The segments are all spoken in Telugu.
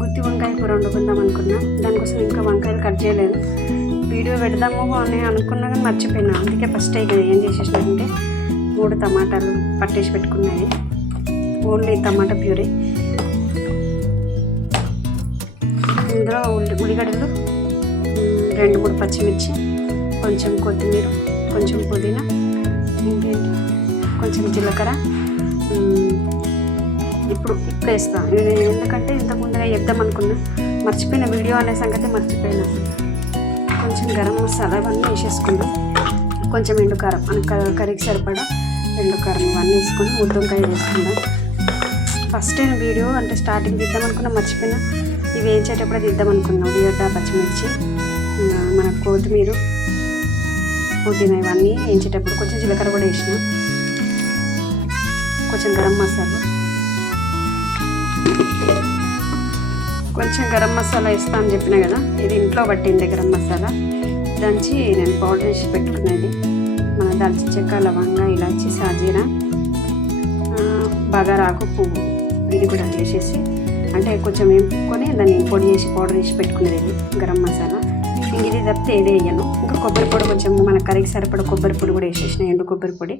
గుత్తి వంకాయ కూర వండుకుందాం అనుకున్నా. దానికోసం ఇంకా వంకాయలు కట్ చేయలేదు. వీడియో పెడదాము అని అనుకున్నా కానీ మర్చిపోయినా. అందుకే ఫస్ట్ ఇక ఏం చేసేసినారంటే 3 టమాటాలు పట్టేసి పెట్టుకున్నాయి. ఓన్లీ టమాటా ప్యూరీ. ఇందులో ఉల్లిగడ్డలు, 2-3 పచ్చిమిర్చి, కొంచెం కొత్తిమీర, కొంచెం పుదీనా, ఇంకేంటి కొంచెం జీలకర్ర. ఇప్పుడు వేస్తాను ఎందుకంటే ఇంతకుముందుగా వేద్దాం అనుకున్నా, మర్చిపోయిన వీడియో అనే సంగతి మర్చిపోయినా. కొంచెం గరం మసాలా ఇవన్నీ వేసేసుకుందాం. కొంచెం ఎండుకారం కర్రీకి సరిపడా ఎండుకారం ఇవన్నీ వేసుకొని ముద్దంకాయ వేసుకుందాం. ఫస్ట్ నేను వీడియో అంటే స్టార్టింగ్ తీద్దాం అనుకున్నా, మర్చిపోయినా. ఇవి వేయించేటప్పుడు తీద్దాం అనుకున్నా. ఉల్లిగడ్డ, పచ్చిమిర్చి, మన కొత్తిమీర, పుదీనా ఇవన్నీ వేయించేటప్పుడు కొంచెం జీలకర్ర కూడా వేసిన, కొంచెం గరం మసాలా, కొంచెం గరం మసాలా వేస్తా అని చెప్పినా కదా. ఇది ఇంట్లో పట్టింది గరం మసాలా. దంచి నేను పౌడర్ చేసి పెట్టుకునేది. మన దాల్చిన చెక్క, లవంగ, ఇలాచి, సాజీరా, బగారాకు, పువ్వు ఇది కూడా వేసేసి అంటే కొంచెం వేపుకొని దాన్ని పొడి చేసి పౌడర్ చేసి పెట్టుకునేది గరం మసాలా. ఇంక ఇది తప్పితే ఏదే వేయను. ఇంకా కొబ్బరి పొడి కొంచెం మన కర్రీకి సరిపడ కొబ్బరి పొడి కూడా వేసేసిన, ఎండు కొబ్బరి పొడి.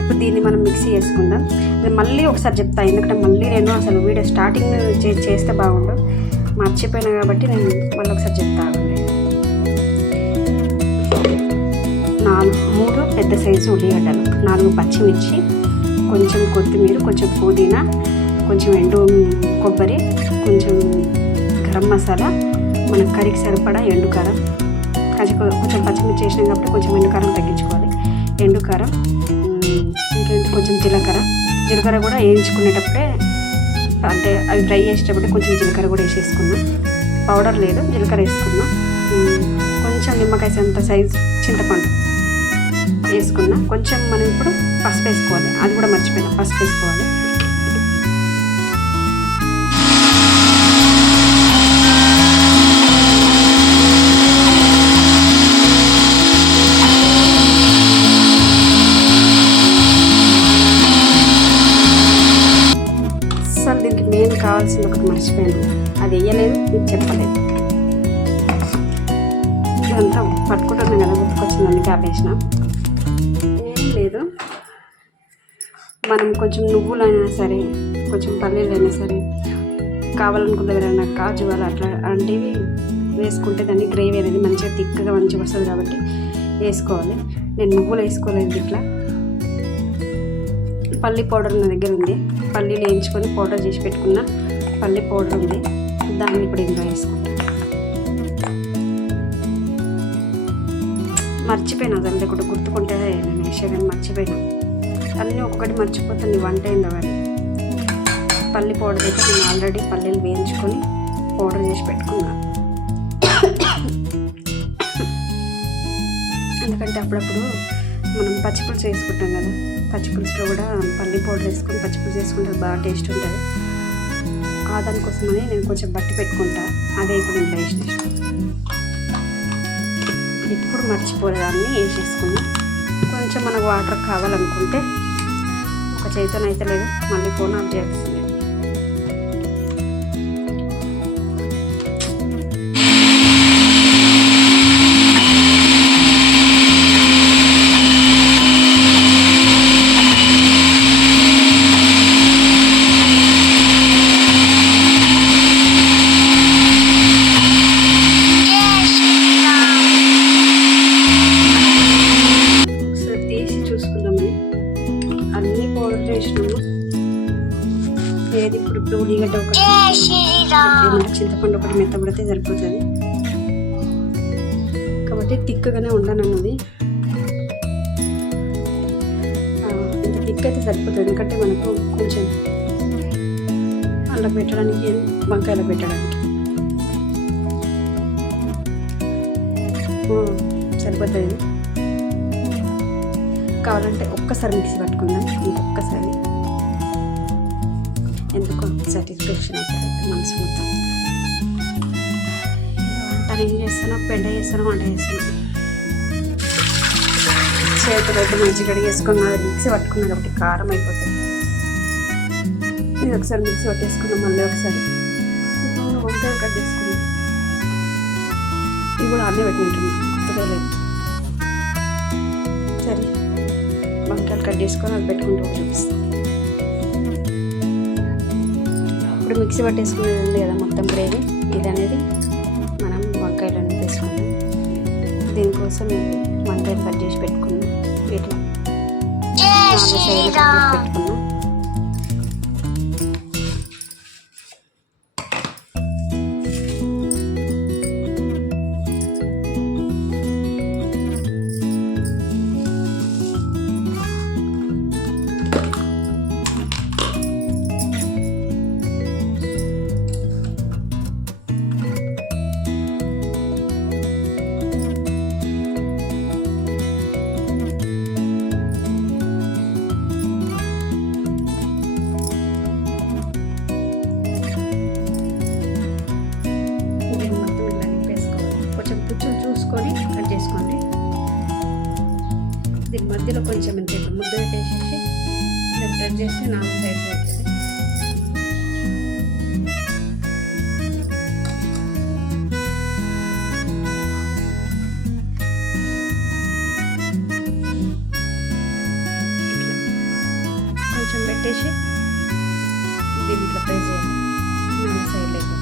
ఇప్పుడు దీన్ని మనం మిక్సీ చేసుకుందాం. నేను మళ్ళీ ఒకసారి చెప్తాను, ఎందుకంటే మళ్ళీ నేను అసలు వీడియో స్టార్టింగ్ చేస్తే బాగుండు, మర్చిపోయినా కాబట్టి నేను మళ్ళీ ఒకసారి చెప్తాను. 3 పెద్ద సైజు ఉల్లిగడ్డలు, 4 పచ్చిమిర్చి, కొంచెం కొత్తిమీర, కొంచెం పుదీనా, కొంచెం ఎండు కొబ్బరి, కొంచెం గరం మసాలా, మన కర్రీకి సరిపడా ఎండుకారం, కొంచెం పచ్చిమిర్చి వేసినాం కాబట్టి కొంచెం ఎండుకారం తగ్గించుకోవాలి. ఎండుకారం, ఇంకేంటి కొంచెం జీలకర్ర కూడా వేయించుకునేటప్పుడే అంటే అవి ఫ్రై చేసేటప్పుడే కొంచెం జీలకర్ర కూడా వేసేసుకున్నా. పౌడర్ లేదు, జీలకర్ర వేసుకున్నా. కొంచెం నిమ్మకాయ అంత సైజు చింతపండు వేసుకున్నా. కొంచెం మనం ఇప్పుడు పసుపు వేసుకోవాలి, అది కూడా మర్చిపోయినా, పసుపు వేసుకోవాలి. అసలు దీనికి మెయిన్ కావాల్సింది ఒకటి మర్చిపోయాను, అది వేయలేదు, మీకు చెప్పలేదు. ఇదంతా పట్టుకుంటున్నాం కదా, గుర్తుకొచ్చిందని ఆపేసిన. ఏం లేదు, మనం కొంచెం నువ్వులైనా సరే, కొంచెం పల్లీలైనా సరే, కావాలనుకున్న ఎవరైనా కాజు అట్లా అలాంటివి వేసుకుంటే దాన్ని గ్రేవీ అనేది మంచిగా థిక్గా మంచిగా వస్తుంది కాబట్టి వేసుకోవాలి. నేను నువ్వులు వేసుకోలేదు. ఇట్లా పల్లీ పౌడర్ నా దగ్గర ఉంది, పల్లీలు వేయించుకొని పౌడర్ చేసి పెట్టుకున్న పల్లీ పౌడర్ ఉంది, దాన్ని ఇప్పుడు ఇందులో వేసుకుంటాను. మర్చిపోయినా, అదంతా కూడా గుర్తుకుంటే నేను వేసేదని మర్చిపోయినా. అన్నీ ఒక్కొక్కటి మర్చిపోతుంది వంట అయిందో కానీ. పల్లి పౌడర్ అయితే నేను ఆల్రెడీ పల్లీలు వేయించుకొని పౌడర్ చేసి పెట్టుకున్నాను. ఎందుకంటే అప్పుడప్పుడు మనం పచ్చిపులుసు వేసుకుంటాం కదా, పచ్చిపులుసులో కూడా పల్లి పౌడర్ వేసుకొని పచ్చిపులుసు వేసుకుంటే బాగా టేస్ట్ ఉంటుంది. దానికోసమని నేను కొంచెం బట్టి పెట్టుకుంటా. అదే ఇప్పుడు ఇంట్లో వేసిన, ఇప్పుడు మర్చిపోలేదాన్ని వేసేసుకున్నా. కొంచెం మనకు వాటర్ కావాలనుకుంటే ఒక చేతనైతే లేదు, మళ్ళీ ఫోన్ ఆఫ్ చేయాల్సింది. ఏది ఇప్పుడు ఉల్లిగడ్డ ఒకటి, చింతపండు ఒకటి మెత్తబడితే సరిపోతుంది కాబట్టి థిక్గానే ఉండనన్నది. ఇంత థిక్ అయితే సరిపోతుంది, ఎందుకంటే మనకు కొంచెం అలా పెట్టడానికి, వంకాయలు పెట్టడానికి సరిపోతుంది. కావాలంటే ఒక్కసారి మిక్సీ పట్టుకుందాం, ఇంకొక్కసారి ఎందుకో సాటిస్ఫాక్షన్ అవుతుంది మనసు మొత్తం. వంట ఏం చేస్తానో, పెండ చేస్తానో, వంట చేస్తాను. చేతులు అయితే మంచిగా కడిగేసుకున్నా, మిక్సీ పట్టుకున్నా కాబట్టి కారం అయిపోతుంది. ఇది ఒకసారి మిక్సీ పట్టేసుకున్నాం. మళ్ళీ ఒకసారి వంకాయలు కట్ చేసుకున్నాం. ఇవి కూడా అన్నీ పెట్టినట్టున్నాం, కొత్తగా లేదు. సరే వంకాయలు కట్ చేసుకొని అది పెట్టుకుంటూ చూపిస్తాం. ఇప్పుడు మిక్సీ పట్టేసుకునేది ఉంది కదా మొత్తం గ్రేవీ, ఇది అనేది మనం వంకాయలను వేసుకుందాం. దీనికోసం వంకాయలు కట్ చేసి పెట్టుకున్నాం. ఇట్లా 4 సైడ్లు కట్ చేసి పెట్టుకున్నాం. చూసుకొని కట్ చేసుకోండి. దీని మధ్యలో కొంచెం ఇంత ముద్ద పెట్టేసేసి దాన్ని కట్ చేస్తే 4 సైడ్స్ అవుతుంది. కొంచెం పెట్టేసి దీన్ని ఇట్లా ఫ్రై చేయాలి. 4 సైడ్లు అయిపోతాయి.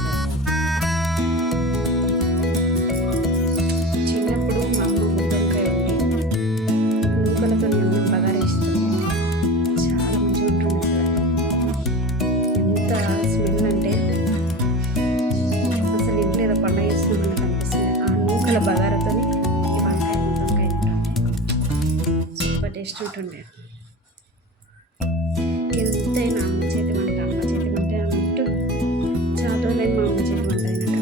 బగారాతో ఈ వంకాయ తింటుంటే సూపర్ టేస్ట్ ఉంటుండే. ఎంతైనా అమ్మ చేతి వంట అన్నట్టు చాలా రోజులైన మా అమ్మ చేతి వంట అయినట్టు.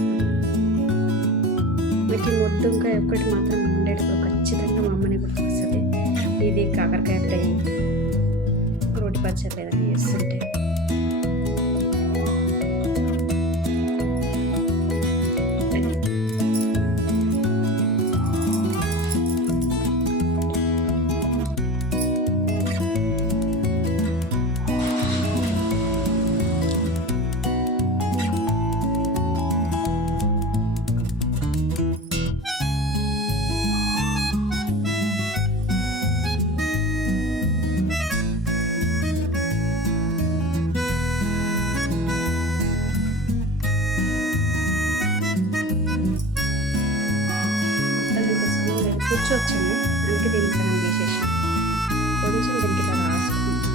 నాకు ఈ వంకాయ ఒక్కటి మాత్రం ఉండేటప్పుడు ఖచ్చితంగా మా అమ్మని గుర్తుకొస్తుంది. ఇది కాకరకాయ ఫ్రై, రోటి పచ్చడి ఏదైనా చేస్తుంటే పుచ్చు వచ్చింది. అందుకే దీన్ని సగం చేసేసి కొంచెం దీనికి ఇట్లా రాసుకుంటాం.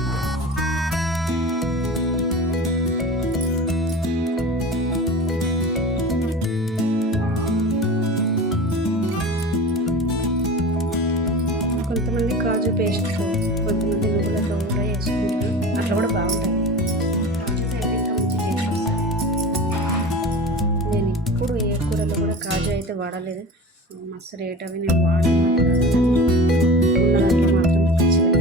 కొంతమంది కాజు పేస్ట్తో, కొంతమంది నువ్వులతో కూడా వేసుకుంటారు. అట్లా కూడా బాగుంటుంది. కాజు అయితే ఇంకా మంచి టేస్ట్ వస్తుంది. నేను ఇప్పుడు ఏ కూరలో కూడా కాజు అయితే వాడలేదు. మస్తు రేట్ అవి నేను వాడను. ఉన్న దాంట్లో మాత్రం ఖచ్చితంగా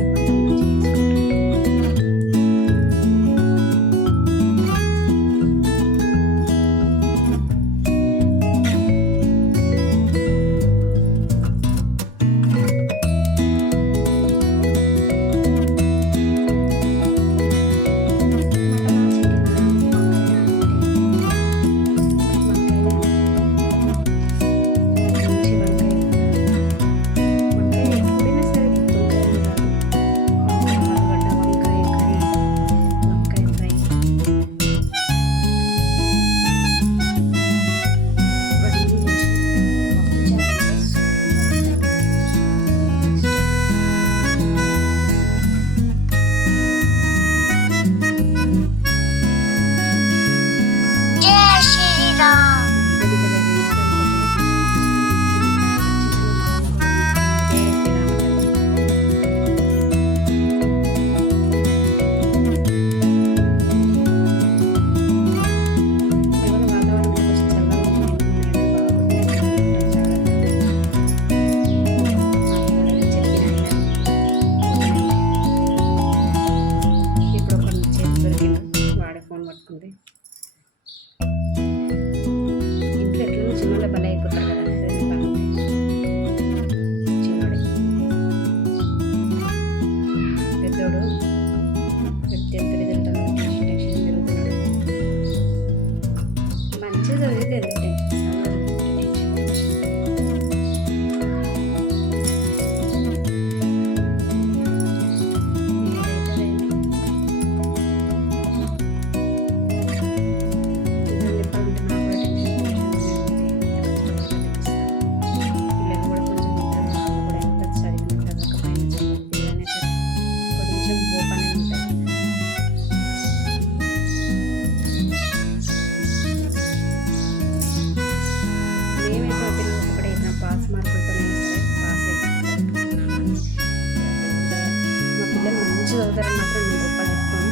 తాగుతారని మాత్రం నేను గొప్ప చెప్తాను,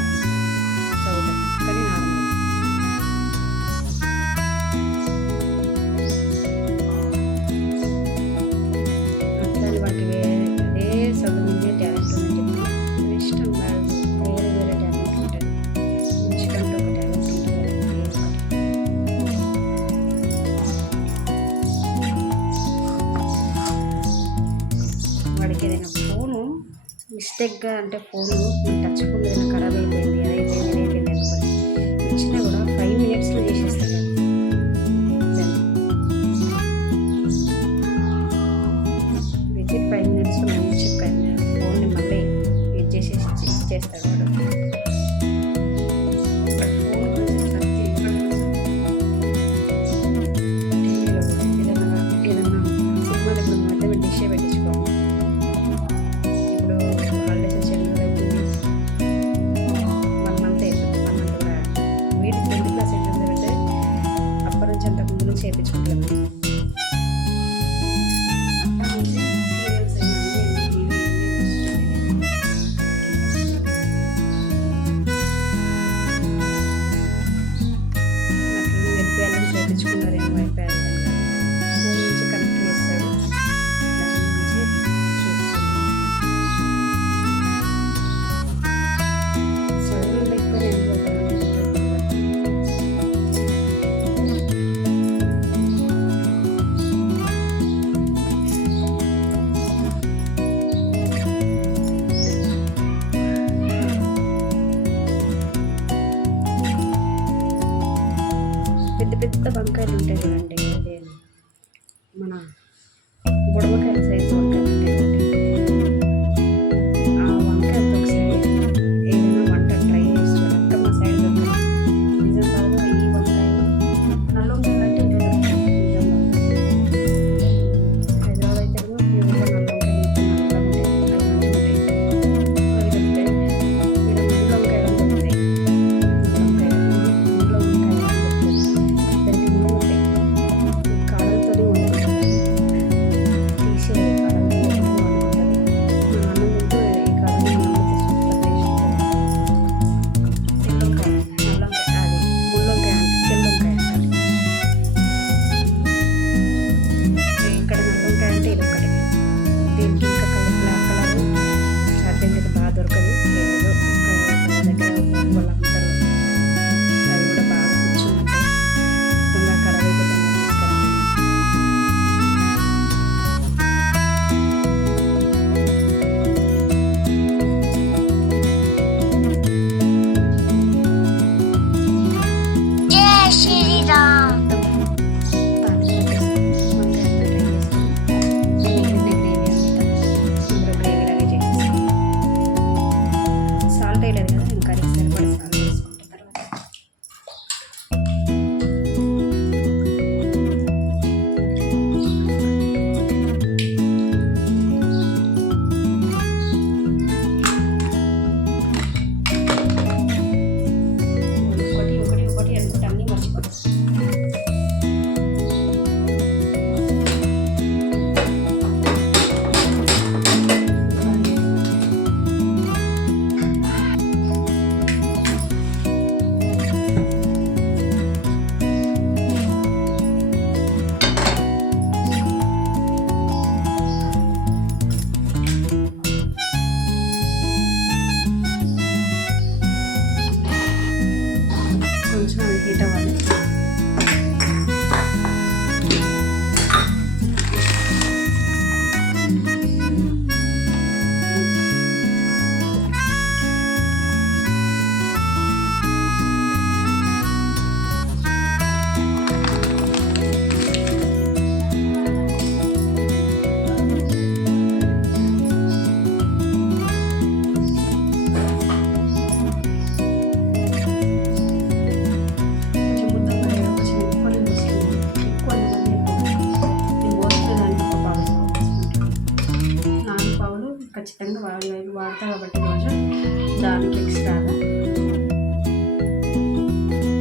తాగుతారు కానీ నార్మల్. అట్లాంటి వాటికి వేరే చదువు మీదే టాలెంట్ ఉందని చెప్పి ఇష్టం కాదు, వేరే వేరే టాలెంట్ ఉంటుంది, మనిషికంటూ ఒక టాలెంట్ ఉంటుంది. వాడికి ఏదైనా ఫోను మిస్టేక్గా అంటే ఫోను టచ్ ఫోన్ ఏదైనా ఖరాబ్ అయిపోయింది, అదైపోయింది అనుకోండి, ఇచ్చినా కూడా 5 minutesలో చేసేస్తాడు. విత్ 5 minutesలో మంచి ఫోన్ని మళ్ళీ యూజ్ చేసేసి ఇచ్చేస్తాడు వాడు. ఫోన్ గురించి ప్రతి టీవీలో కూడా ఏదైనా సినిమాలు ఇప్పుడు మధ్య డిషే పెట్టించుకోము. ఇప్పుడు హాలిడేస్ వచ్చేది అయిపోయింది, 1 month అవుతుంది, 1 month కూడా వీటికి 10th class ఎగ్జామ్స్ పెడితే అప్పటి నుంచి అంతకు ముందు నుంచి చేయించుకుంటాం. సీరియల్స్ అట్లా నెట్వేళ్ళని చేయించుకున్నారేమో అయిపోయారు, ఫోన్ నుంచి కనెక్ట్ చేస్తాడు, దాని నుంచి చూస్తున్నాం. చదువులు లేకపోతే ఎందుకు పెద్ద పెద్ద వంకాయలు ఉంటాయి చూడండి, అదే మన బుడమకాయల సైజు వంకాయలు ఉంటాయి చూడండి, ఆ వంకాయలతో ఒకసారి ఏదైనా వంట ట్రై చేసి చూడక మా సైడ్ దొరకదు. నిజామాబాద్లో ఈ వంకాయలు నల్ల వంకాయలు అంటే ఇదే దొరుకుతాయి. నిజామాబాద్ అయితే ప్యూర్గా నల్ల వంకాయలు నల్లగా ఉంటాయి, అవి మంచిగా ఉంటాయి, అవి దొరుకుతాయి. ఇక్కడ ముళ్ళ వంకాయలు దొరుకుతాయి, ముళ్ళ వంకాయలు దొరుకుతాయి, దానికి ముళ్ళు ఉంటాయి, ఈ కాడలతో వండుకుంటారు, తీసేది కాడలతో వండుకుంటారు. మా నాన్న ముందు ఈ కాడని నమ్మితే సూపర్ టేస్ట్ ఉంటుంది. తెల్లవంకాయ, నల్ల వంకాయ, అది ముళ్ళొంకాయ అంటే తెల్లవంకాయ అంటారు. ఇక్కడ నల్ల వంకాయ అంటే ఇది ఒక్కటే, దీనికి ఇంకా కలర్ బ్లాక్ కలర్ అర్జెంట్గా బాగా దొరకదు, ఏదో ఇక్కడ మన దగ్గర వాళ్ళు అమ్ముతారు, అవి కూడా బాగా కూర్చుంటాయి, తొందరగా ఖరాబ్ అయిపోతుంది తీసుకురావాలి. సాల్ట్ వేయలేదు కదా, ఇంకా కర్రీకి సరిపడే సాల్ట్ వేసుకుంటాం తర్వాత. ఒకటి అనుకుంటే అన్నీ మర్చిపోతాం. కొంచెం అది హీట్ అవ్వాలి. ఖచ్చితంగా వాడతా కాబట్టి రోజు దానికి ఎక్స్ట్రాగా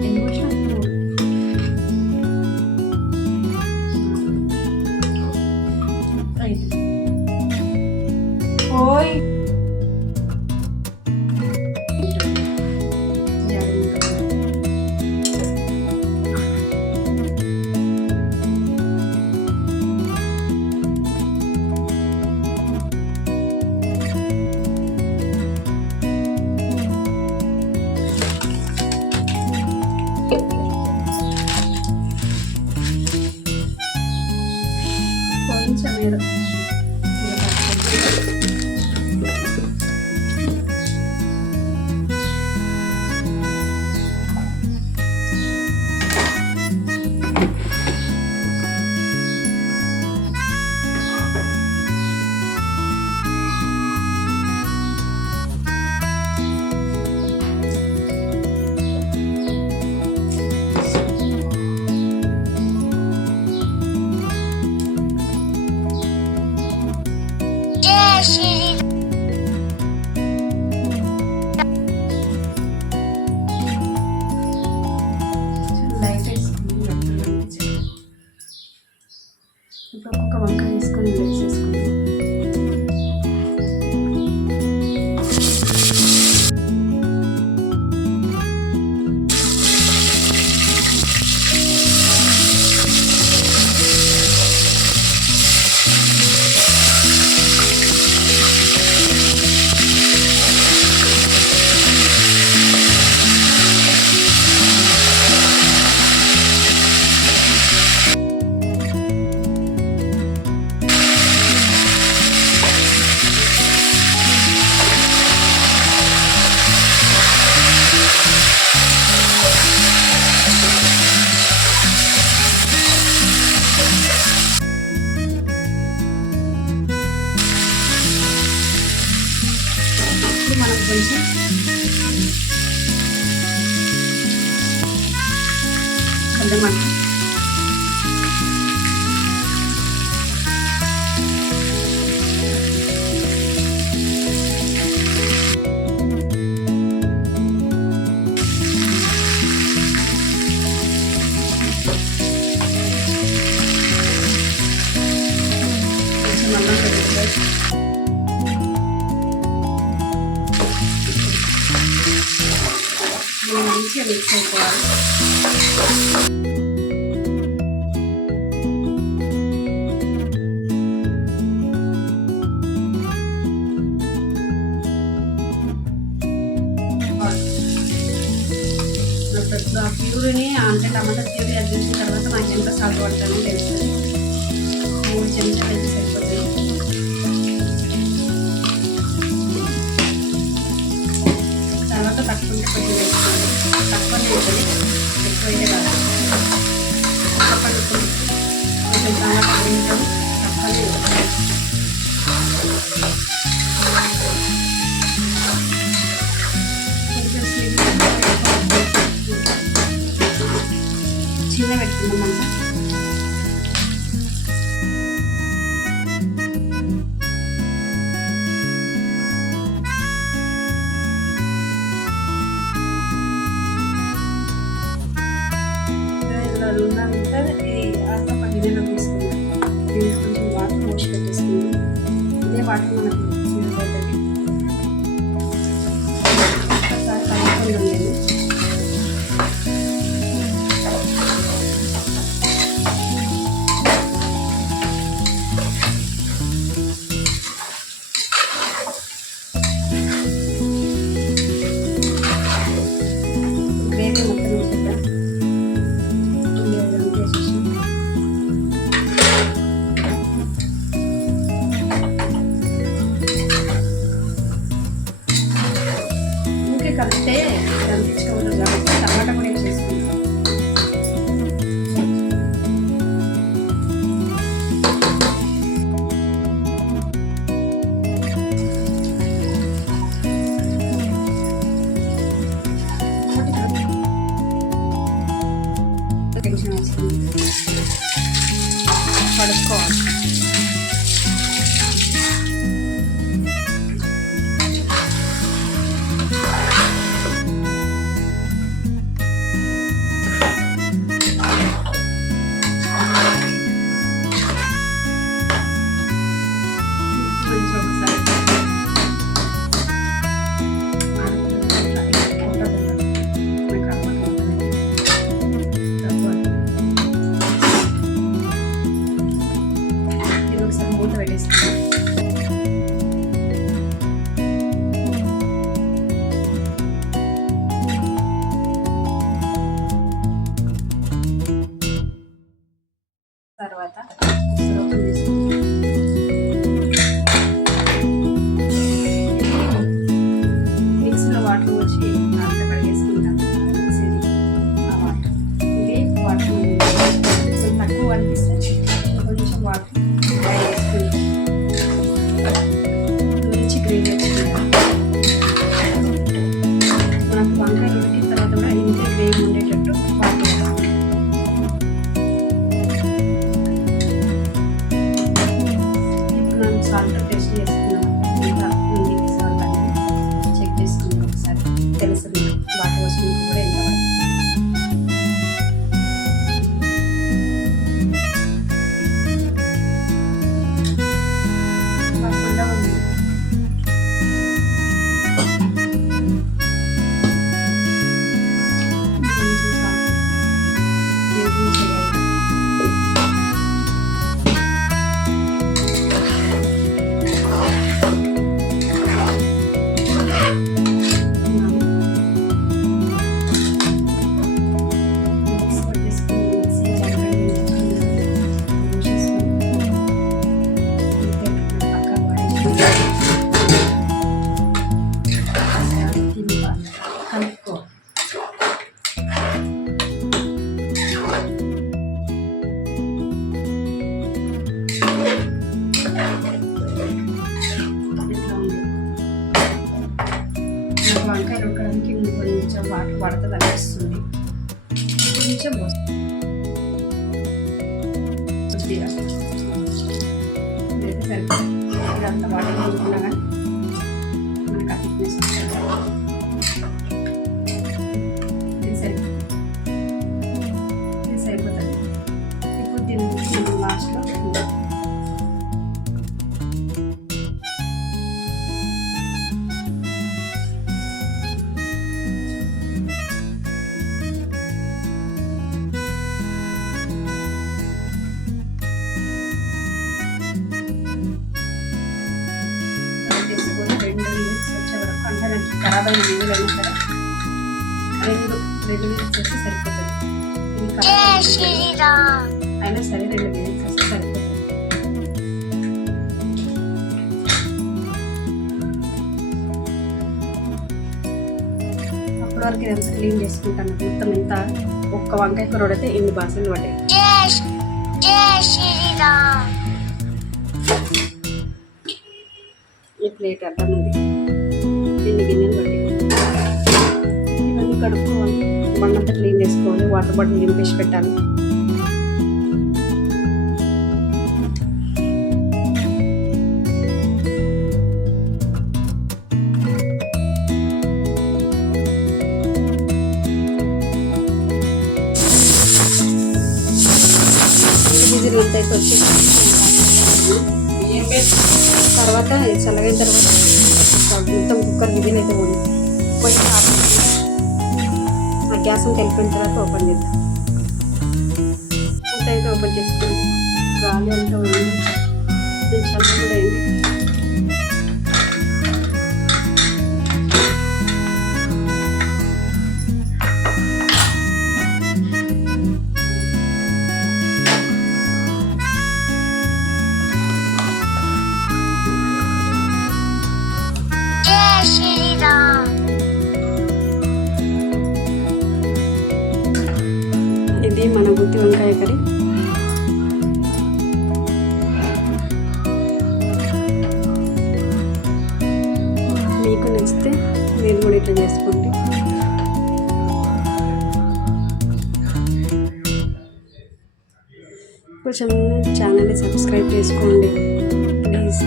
ఎన్ని పోసినా 5. ఓయ్ కొంచెం కలమంట, కొంచెం అల్లం వెల్లుల్లి మంచిగా మిక్స్ అయిపోవాలి. ప్యూరిని అంటే టమాటా ప్యూరి అది చేసిన తర్వాత నాకు ఎంత సాల్ట్ పడతానో తెలుస్తుంది. 3 చెంచాలు అయితే సరిపోతాయి. తర్వాత తక్కువ కొద్దిగా వేసుకోవాలి. తక్కువనే ఉంటుంది, ఎక్కువైతే కాదు. పడుతుంది కొంచెం టమాటా వేయటం తక్కువనే ఉంటుంది. కొంచెం చిన్న పెట్టుకుందామంట. ఉన్నంతా అంతా ఒక గిన్నెలో తీసుకున్నాం. దీనికి కొంచెం వాటర్ పోసి పెట్టేసుకున్నాం. ఇదే వాటర్ మనకు యూజ్ అవుతుంది. ఒకసారి కలుపుకుందాం. నేను గ్రేవీ మొత్తం వేసేద్దాం. కలిపితే కనిపించకూడదు కాబట్టి టమాటా కూడా వేసేసుకుంటాం. టెన్షన్ వస్తుంది, కడుక్కోవాలి. తర్వాత మిక్సీలో వాటర్ వచ్చి అంత కడిగేసుకుంటాను. ఆ వాటర్ ఇదే వాటర్ కొంచెం తక్కువ అనిపిస్తుంది. కొంచెం వాటర్ యాడ్ చేసుకుంటాం. మంచి గ్రేవీ వచ్చింది. మనకు వంకాయ ఉడికిన తర్వాత కూడా ఇంత గ్రేవీ ఉండేటట్టు వాటర్ వేస్తాం. సాల్ట్ టేస్ట్ చేసుకున్నాం. ఇంకా ఉంది సాల్ట్ అనేది చెక్ చేసుకున్నాం. ఒకసారి తెలుస్తుంది వాటర్ వస్తున్నప్పుడు కూడా ఎంత పడకుండా ఉంది. కొంచెం సాల్ట్ చేయాలి. కొంచెం వాటర్ పడుతుంది అనిపిస్తుంది. కొంచెం కొద్దిగా ఇదైతే సరిపోతుంది. ఇదంతా వాటర్ అనుకున్నా కానీ మనకు ఆ థిక్నెస్ ఇది సరిపోతుంది. ఇప్పుడు దీన్ని లాస్ట్లో ఖరాబ్ అయిన నీళ్ళు అయినా సరే రెండు విజిల్స్ వస్తే సరిపోతుంది. ఇది ఖరాబ్ అయినా సరే 2 విజిల్స్ వస్తే సరిపోతుంది. అప్పటి వరకు ఇదంతా క్లీన్ చేసుకుంటాను. మొత్తం ఇంత ఒక్క వంకాయ కూర అయితే ఇన్ని బాసనలు పట్టాయి. ఈ ప్లేట్ అడ్డం ఉంది, ఎన్ని గిన్నెలు పట్టి ఇవన్నీ కడుక్కోవాలి. బండంతా క్లీన్ చేసుకోవాలి. వాటర్ బాటిల్ నింపేసి పెట్టాలి. విజిల్ అంతా అయితే వచ్చి తర్వాత చల్లగైన తర్వాత మొత్తం కుక్కర్ విజిల్ అయితే పోయి ఆ గ్యాస్ అంతా వెళ్ళిపోయిన తర్వాత ఓపెన్ చేద్దాం. మూత అయితే ఓపెన్ చేసుకుని గాలి అంతా ఉంది. చల్ల కూడా అయింది. ఇది మన గుత్తి వంకాయ కర్రీ. మీకు నచ్చితే మీరు కూడా ఇట్లా చేసుకోండి. కొంచెం ఛానల్ని సబ్స్క్రైబ్ చేసుకోండి ప్లీజ్.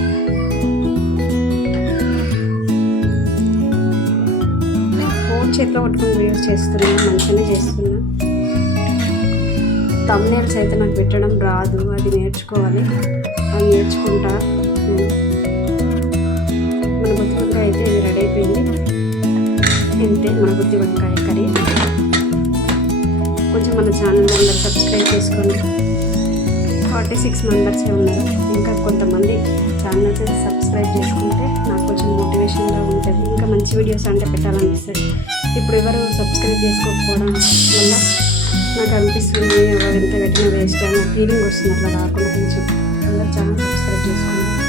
ఫోన్ చేతిలో పట్టుకుని వీడియోస్ చేస్తున్నా, మంచిగానే చేస్తున్నా. థంబ్నెయిల్స్ అయితే నాకు పెట్టడం రాదు, అది నేర్చుకోవాలి. అది నేర్చుకుంటా. మన గుత్తి వంకాయ అయితే ఇది రెడీ అయిపోయింది. ఇంతే మన గుత్తి వంకాయ కర్రీ. కొంచెం మన ఛానల్ అందరూ సబ్స్క్రైబ్ చేసుకోండి. 46 మెంబర్సే ఉన్నారు. ఇంకా కొంతమంది ఛానల్స్ సబ్స్క్రైబ్ చేసుకుంటే నాకు కొంచెం మోటివేషన్గా ఉంటుంది. ఇంకా మంచి వీడియోస్ అంటే పెట్టాలనిపిస్తుంది. ఇప్పుడు ఎవరు సబ్స్క్రైబ్ చేసుకోకపోవడం వల్ల నాకు అనిపిస్తుంది ఎవరు ఎంత పెట్టినా వేస్ట్ అనే ఫీలింగ్ వస్తుంది. అట్లా కాకుండా కొంచెం అందరూ ఛానల్ సబ్స్క్రైబ్ చేసుకోండి.